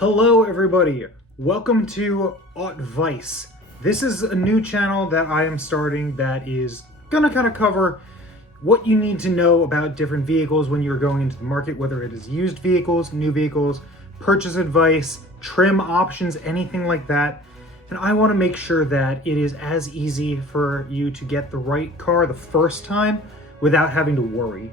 Hello everybody, welcome to AutVice. This is a new channel that I am starting that is gonna kind of cover what you need to know about different vehicles when you're going into the market, whether it is used vehicles, new vehicles, purchase advice, trim options, anything like that. And I want to make sure that it is as easy for you to get the right car the first time without having to worry.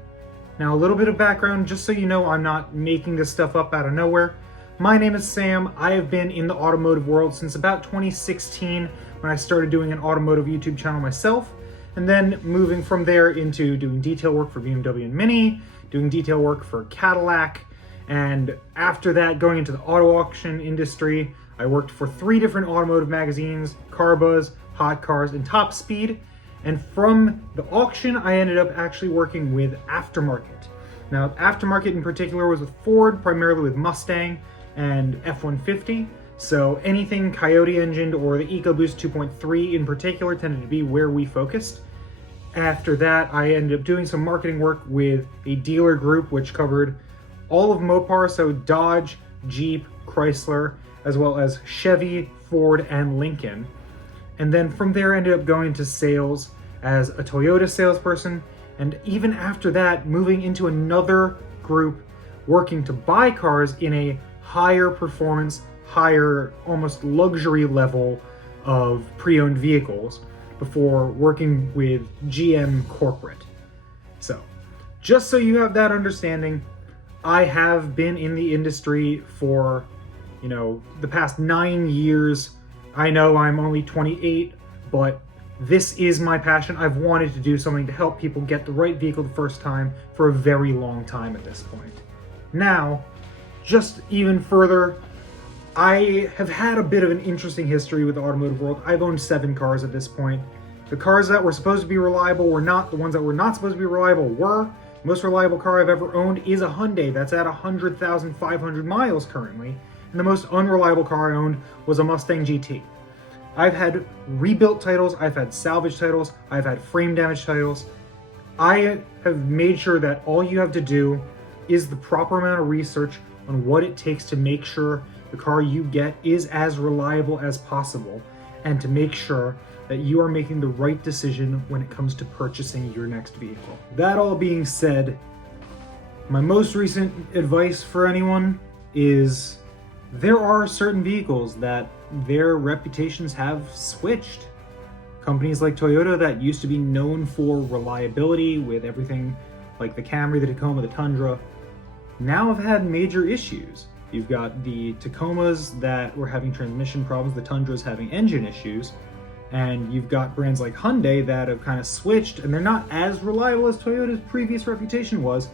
Now, a little bit of background, just so you know, I'm not making this stuff up out of nowhere. My name is Sam. I have been in the automotive world since about 2016 when I started doing an automotive YouTube channel myself, and then moving from there into doing detail work for BMW and Mini, doing detail work for Cadillac, and after that going into the auto auction industry. I worked for 3 different automotive magazines, Car Buzz, Hot Cars, and Top Speed. And from the auction, I ended up actually working with aftermarket. Now, aftermarket in particular was with Ford, primarily with Mustang and F-150. So anything Coyote engined or the EcoBoost 2.3 in particular tended to be where we focused. After that, I ended up doing some marketing work with a dealer group which covered all of Mopar, so Dodge, Jeep, Chrysler, as well as Chevy, Ford, and Lincoln. And then from there, I ended up going to sales as a Toyota salesperson. And even after that, moving into another group, working to buy cars in a higher performance, higher, almost luxury level of pre-owned vehicles before working with GM corporate. So, just so you have that understanding, I have been in the industry for, the past 9 years. I know I'm only 28, but this is my passion. I've wanted to do something to help people get the right vehicle the first time for a very long time at this point. Now, just even further, I have had a bit of an interesting history with the automotive world. I've owned 7 cars at this point. The cars that were supposed to be reliable were not. The ones that were not supposed to be reliable were. The most reliable car I've ever owned is a Hyundai that's at 100,500 miles currently. And the most unreliable car I owned was a Mustang GT. I've had rebuilt titles, I've had salvage titles, I've had frame damage titles. I have made sure that all you have to do is the proper amount of research on what it takes to make sure the car you get is as reliable as possible, and to make sure that you are making the right decision when it comes to purchasing your next vehicle. That all being said, my most recent advice for anyone is there are certain vehicles that their reputations have switched. Companies like Toyota that used to be known for reliability with everything like the Camry, the Tacoma, the Tundra, now have had major issues. You've got the Tacomas that were having transmission problems, the Tundras having engine issues, and you've got brands like Hyundai that have kind of switched, and they're not as reliable as Toyota's previous reputation was,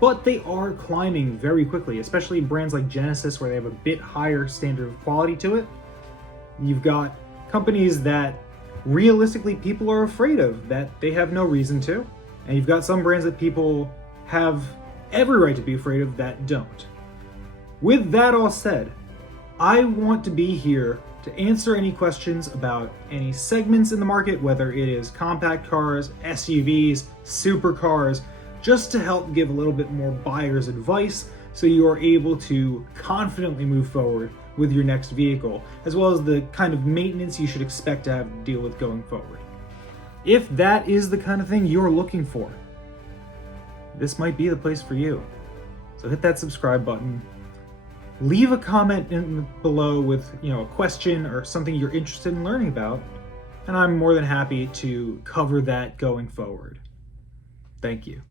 but they are climbing very quickly, especially brands like Genesis where they have a bit higher standard of quality to it. You've got companies that realistically people are afraid of, that they have no reason to, and you've got some brands that people have every right to be afraid of that don't. With that all said, I want to be here to answer any questions about any segments in the market, whether it is compact cars, SUVs, supercars, just to help give a little bit more buyer's advice so you are able to confidently move forward with your next vehicle, as well as the kind of maintenance you should expect to have to deal with going forward. If that is the kind of thing you're looking for, this might be the place for you. So hit that subscribe button. Leave a comment below with a question or something you're interested in learning about, and I'm more than happy to cover that going forward. Thank you.